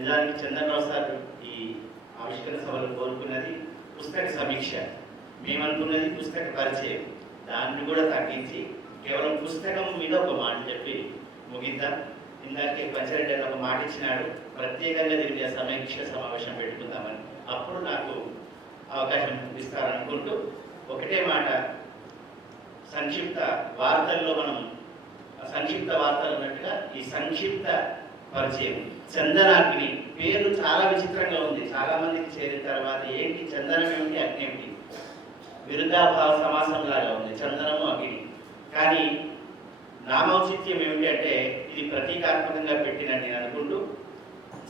నిజానికి చంద్రబాబు సార్ ఈ ఆవిష్కరణ సభలో కోరుకున్నది పుస్తక సమీక్ష. మేమనుకున్నది పుస్తక పరిచయం. దాన్ని కూడా తగ్గించి కేవలం పుస్తకం మీద ఒక మాట చెప్పి ముగిద్దాం. ఇందాకే పంచారెడ్డి అని ఒక మాట ఇచ్చినాడు. ప్రత్యేకంగా దీని మీద సమీక్ష సమావేశం పెట్టుకుందామని. అప్పుడు నాకు అవకాశం ఇస్తారనుకుంటూ ఒకటే మాట. సంక్షిప్త వార్తల్లో మనం సంక్షిప్త వార్తలు ఉన్నట్టుగా ఈ సంక్షిప్త పరిచయం. చందనాగ్ని పేరు చాలా విచిత్రంగా ఉంది. చాలా మందికి చేరిన తర్వాత ఏంటి చందనం ఏమిటి అగ్ని ఏమిటి? విరుద్ధాభావ సమాసం లాగా ఉంది. చందనము అగ్ని. కానీ నామౌచిత్యం ఏమిటి అంటే ఇది ప్రతీకాత్మకంగా పెట్టినని నేను అనుకుంటూ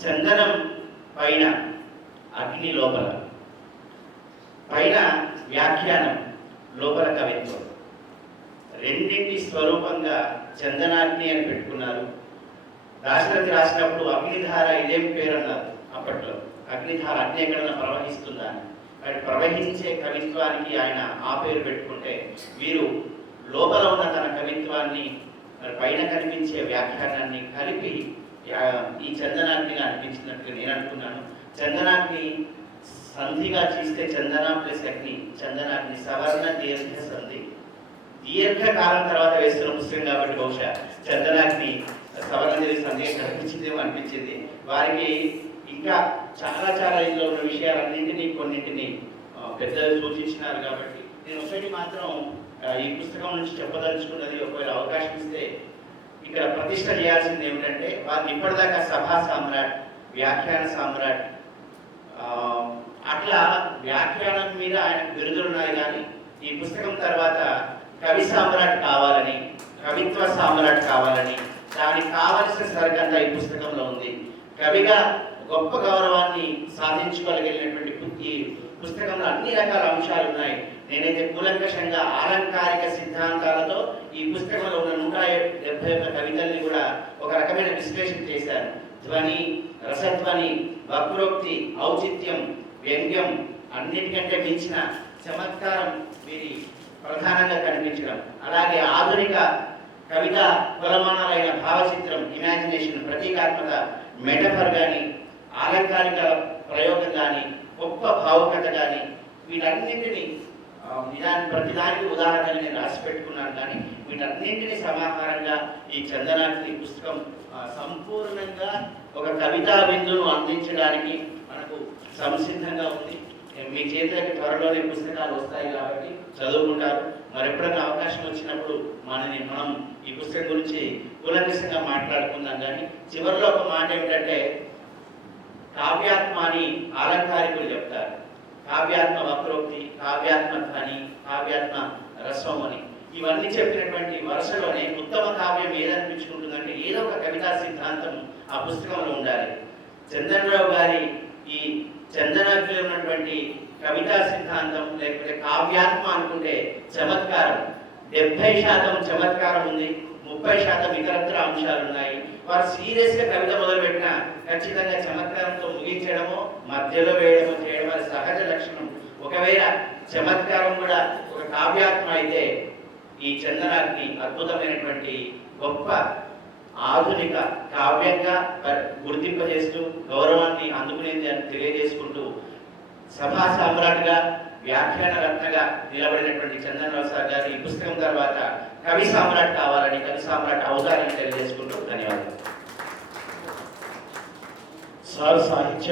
చందనం పైన అగ్ని లోపల. పైన వ్యాఖ్యానం లోపల కవిత్వం. రెండింటి స్వరూపంగా చందనాగ్ని అని పెట్టుకున్నారు. రాష్ట్రపతి రాసినప్పుడు అగ్నిధార ఇదేం పేరు అన్నారు అప్పట్లో. అగ్నిధార అగ్ని ఎక్కడైనా ప్రవహిస్తుందా? అని మరి ప్రవహించే కవిత్వానికి ఆయన ఆ పేరు పెట్టుకుంటే వీరు లోపల ఉన్న తన కవిత్వాన్ని మరి పైన కనిపించే వ్యాఖ్యానాన్ని కలిపి ఈ చందనాగ్నిగా అనిపించినట్టుగా నేను అనుకున్నాను. చందనాగ్ని సంధిగా చూస్తే చందన ప్లస్ అగ్ని చందనాగ్ని సవర్ణ దీర్ఘ సంధి. దీర్ఘకాలం తర్వాత వేస్తున్న పుస్తకం కాబట్టి బహుశా చందనాగ్ని సవర్ణ దీర్ఘ కనిపించిందేమో అనిపించింది. వారికి ఇంకా చాలా చాలా ఇందులో ఉన్న విషయాలన్నింటినీ కొన్నింటిని పెద్దలు సూచించినారు కాబట్టి నేను ఒకటి మాత్రం ఈ పుస్తకం నుంచి చెప్పదలుచుకున్నది ఒకవేళ అవకాశం ఇస్తే ఇక్కడ ప్రతిష్ట చేయాల్సింది ఏమిటంటే వారిని ఇప్పటిదాకా సభా సామ్రాట్ వ్యాఖ్యాన సామ్రాట్ అట్లా వ్యాఖ్యానం మీద ఆయన బిరుదులున్నాయి కానీ ఈ పుస్తకం తర్వాత కవి సామ్రాట్ కావాలని కవిత్వ సామ్రాట్ కావాలని కావలసిన ఈ పుస్తకంలో ఉంది. కవిగా గొప్ప గౌరవాన్ని సాధించుకోగలిగినటువంటి ఈ పుస్తకంలో అన్ని రకాల అంశాలు ఉన్నాయి. నేనైతే కూలంకషంగా ఆలంకారిక సిద్ధాంతాలతో ఈ పుస్తకంలో ఉన్న నూట డెబ్బై ఒక్క కవితల్ని కూడా ఒక రకమైన విశ్లేషణ చేశాను. ధ్వని రసధ్వని వక్రోక్తి ఔచిత్యం వ్యంగ్యం అన్నిటికంటే మించిన చమత్కారం వీరి ప్రధానంగా కనిపించడం. అలాగే ఆధునిక కవిత కులమానాలైన భావచిత్రం ఇమాజినేషన్ ప్రతీకాత్మక మెటఫర్ కానీ ఆలంకారిక ప్రయోగం కానీ గొప్ప భావుకత కానీ వీటన్నింటినీ ఆ, నిజానికి ప్రతిదానికి ఉదాహరణగా నేను రాసి పెట్టుకున్నాను కానీ వీటన్నింటినీ సమాహారంగా ఈ చందనాగ్ని పుస్తకం సంపూర్ణంగా ఒక కవితా బిందును అందించడానికి మనకు సంసిద్ధంగా ఉంది. మీ చేతులకి త్వరలోనే పుస్తకాలు వస్తాయి కాబట్టి చదువుకుంటారు. మరి ఎప్పుడైనా అవకాశం వచ్చినప్పుడు మనని మనం ఈ పుస్తకం గురించి కూలంకషంగా మాట్లాడుకుందాం. కానీ చివరిలో ఒక మాట ఏమిటంటే కావ్యాత్మ అని ఆలంకారికులు చెప్తారు. కావ్యాత్మ వక్రోక్తి కావ్యాత్మ ధ్వని కావ్యాత్మ రసం అని. ఇవన్నీ చెప్పినటువంటి వరుసలోనే ఉత్తమ కావ్యం ఏదనిపించుకుంటుందంటే ఏదో ఒక కవితా సిద్ధాంతం ఆ పుస్తకంలో ఉండాలి. చందనరావు గారి ఈ చందనాగ్నిలో ఉన్నటువంటి కవితా సిద్ధాంతం లేకపోతే కావ్యాత్మ అనుకుంటే చమత్కారం. డెబ్బై శాతం చమత్కారం ఉంది ముప్పై శాతం ఇతరత్ర అంశాలు ఉన్నాయి. వారు సీరియస్గా కవిత మొదలుపెట్టిన ఖచ్చితంగా చమత్కారంతో ముగించడమో మధ్యలో వేయడమో చేయడం అది సహజ లక్షణం. ఒకవేళ చమత్కారం కూడా ఒక కావ్యాత్మ అయితే ఈ చందనాగ్ని అద్భుతమైనటువంటి గొప్ప ఆధునిక కావ్యంగా గుర్తింపజేస్తూ గౌరవాన్ని అందుకునేది సభా సామ్రాట్గా వ్యాఖ్యాన రత్నగా నిలబడినటువంటి చందనరావు సార్ గారు ఈ పుస్తకం తర్వాత కవి సామ్రాట్ కావాలని కవి సామ్రాట్ అవుతారని తెలియజేసుకుంటూ ధన్యవాదాలు. సార్ సాహిత్య